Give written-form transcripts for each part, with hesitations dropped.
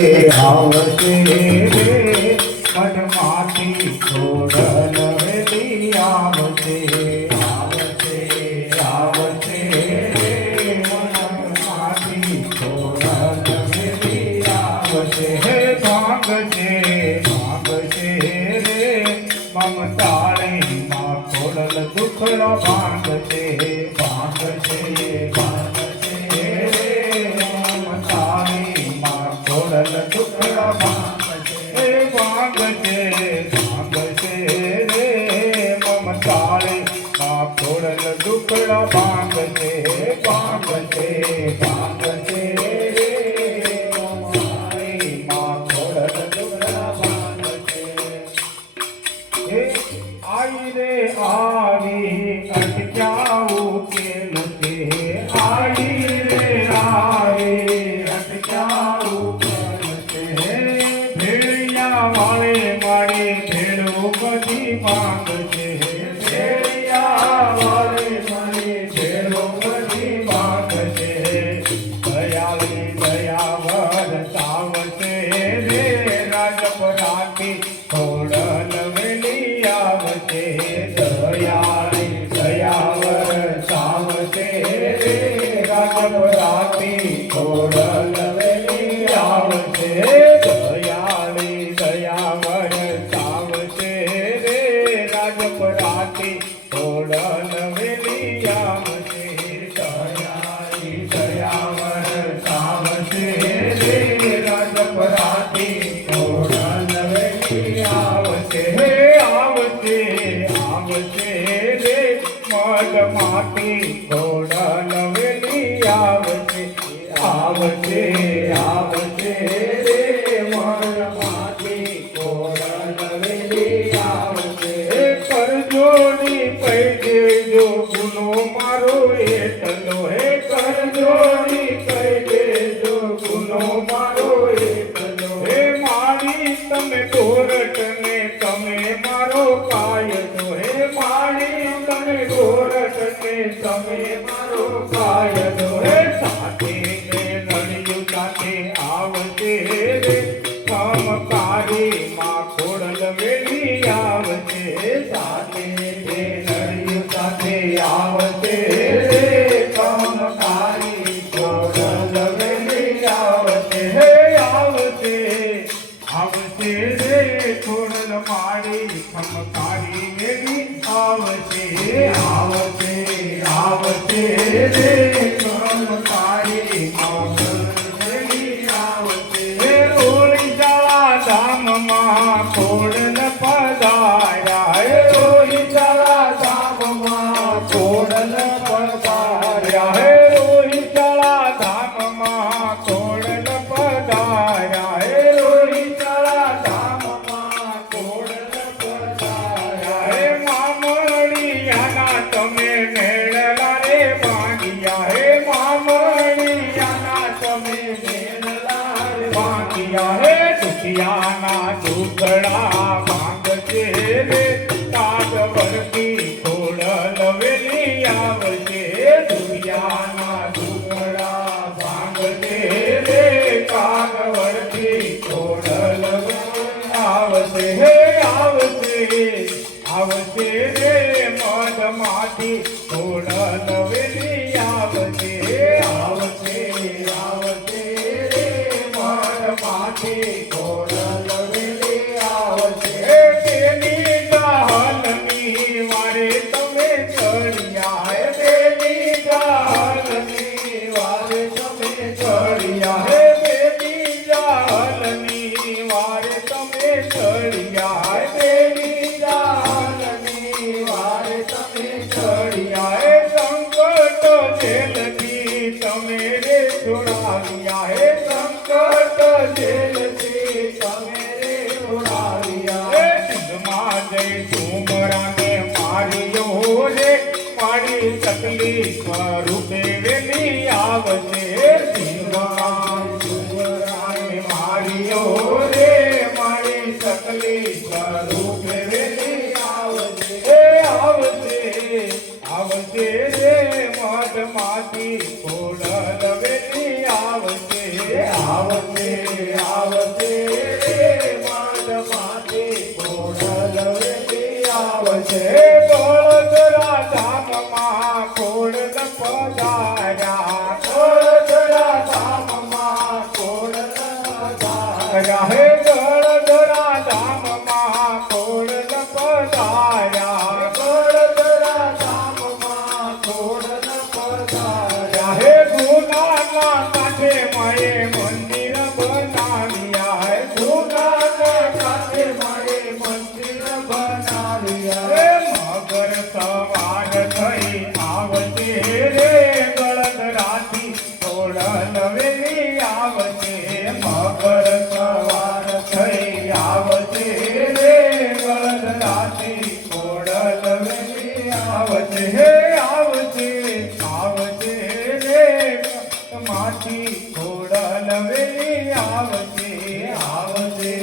આવશે રે મનમાંથી છોડલ વેલી આવશે આવશે આવશે રે મનમાંથી છોડલ વેલી આવશે હે ભાગશે ભાગશે રે મમતાળી માં છોડલ દુખડો ભાગશે ભાગશે ભાગશે રે મમતાળી માં છોડલ દુખડો ભાગશે ભાગશે ભાગશે રે મમતાળી માં છોડલ દુખડો ભાગશે ભાગશે ભાગશે રે મમતાળી માં છોડલ દુખડો ભાગશે आई रे आवी अटक्याऊ के लगे आई रे आवे अटक्याऊ के लगे भेड़िया वाले मारे भेड़ो बदी मांग छे भेड़िया वाले मारे भेड़ो बदी मांग छे दयाली दयावर सावसे रे राजपराती छोड़ल वेली आवसे दयाली दयावर सावसे रे राजपराती छोड़ल वेली आवसे दयाली दयावर सावसे रे राजपराती छोड़ल वेली आवसे दयाली दयावर सावसे रे राजपराती छोड़ल वेली आवसे आवसे आवसे रे मदमाती छोड़ल वेली आवसे आवसे आवसे रे मदमाती छोड़ल वेली आवसे करजोनी पैदे जो गुनो मारो एटलो हे करजोनी पैदे जो गुनो मारो एटलो हे मारी तमे कोरट ने तमे मारो कायदो हे मारी तमे कोरट ने तमे मारो कायदो हे साथे ने नड़िયું સાથે આવશે રે કામકારી માં ખોડલ વેલી આવશે સાથે ને નડિયું સાથે આવશે રે કામકારી ખોડલ વેલી આવશે હે આવશે આવશે રે ખોડલ મારી કામકારી વેલી આવશે આવશે આવશે રે કામકારી ખોડલ વેલી આવશે હે ઓળીચાળા ધામમાં ખોડલ પધાર્યા હે ઓળીચાળા ધામમાં ખોડલ પધાર્યા હે ઓળીચાળા ધામમાં ખોડલ પધાર્યા હે ઓળીચાળા ધામમાં ખોડલ પધાર્યા હે મામડિયાના તમે મેળલા રે ભાંગ્યા હે મામડિયાના તમે મેળલા રે ભાંગ્યા હે દુખિયાના દુખડા ભાંગશે રે કાગવડથી ખોડલ વેલી આવશે દુખિયાના દુખડા ભાંગશે રે કાગવડથી ખોડલ આવશે હે આવશે આવશે રે મદમાથી ખોડલ વેલી આવશે આવશે આવશે રે મદમાથી ખોડલ વેલી આવશે તેની ગાહલની વારે તમે ચડ્યા હે તેની ગાહલની વારે તમે ચડ્યા હે તેની ગાહલની વારે તમે ચડ્યા હે તેની ગાહલની વારે તમે ચડ્યા હે સંકટ જેલથી તમે રે છોડાવ્યા હે સંકટ જેલથી તમે રે છોડાવ્યા હે સિંધમાં જઈ સુમરાને માર્યો રે મારી તકલીફ રૂપે વેલી આવશે સિંધમાં સુમરાને માર્યો રે મારી તકલીફ રૂપે વેલી આવશે આવશે આવશે રે મદમાથી ખોડલ વેલી આવશે આવશે આવશે રાહે ગળધરા ધામમાં ખોડલ પધાર્યા ગળધરા ધામમાં ખોડલ પધાર્યા હે ગુનાના કાંઠે માએ મંદિર બનાવ્યા હે ગુનાના કાંઠે માએ મંદિર બનાવ્યા હે મગર સવાર થઈ આવશે રે ગળધરાથી ખોડલ વેલી આવશે મગર સવાર થઈ આવશે રે ગળધરાથી ખોડલ વેલી આવશે હે આવશે આવશે રે માટી ખોડલ વેલી આવશે આવશે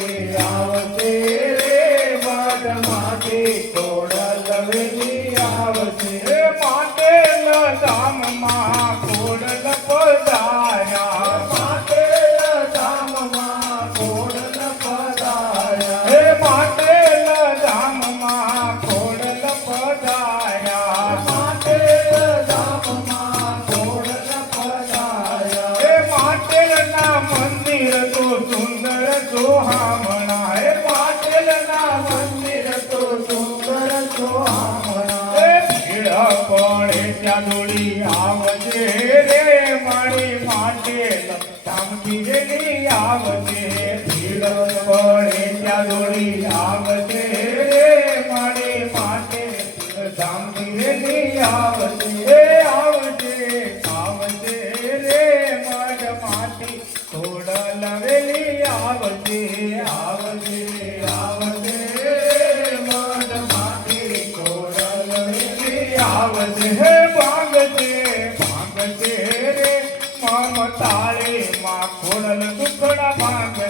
આવશે રે માટી ખોડલ વેલી આવશે હે માટેલ ધામમાં ખોડલ પધાર્યા માટેલ ધામમાં ખોડલ પધાર્યા હે માટેલ ધામમાં ખોડલ પધાર્યા માટેલ ધામમાં ખોડલ પધાર્યા હે માટેલના મંદિર તો સુંદર સોહામણા હે માટેલના મંદિર તો સુંદર સોહામણા હે ભીડ પડે ત્યાં દોડી આવજે રે મારી માટેલ ધામથી વેલી આવજે ભીડ પડે ત્યાં દોડી આવજે રે મારી માટેલ ધામથી વેલી આવજે હે આવજે આવજે રે મઢ માટી ખોડલ વેલી આવજે આવજે આવજે મઢ માટી ખોડલ વેલી આવજે હે ભાંગજે ભાંગજે રે મમતાળે માં ખોડલ દુખડા ભાંગજે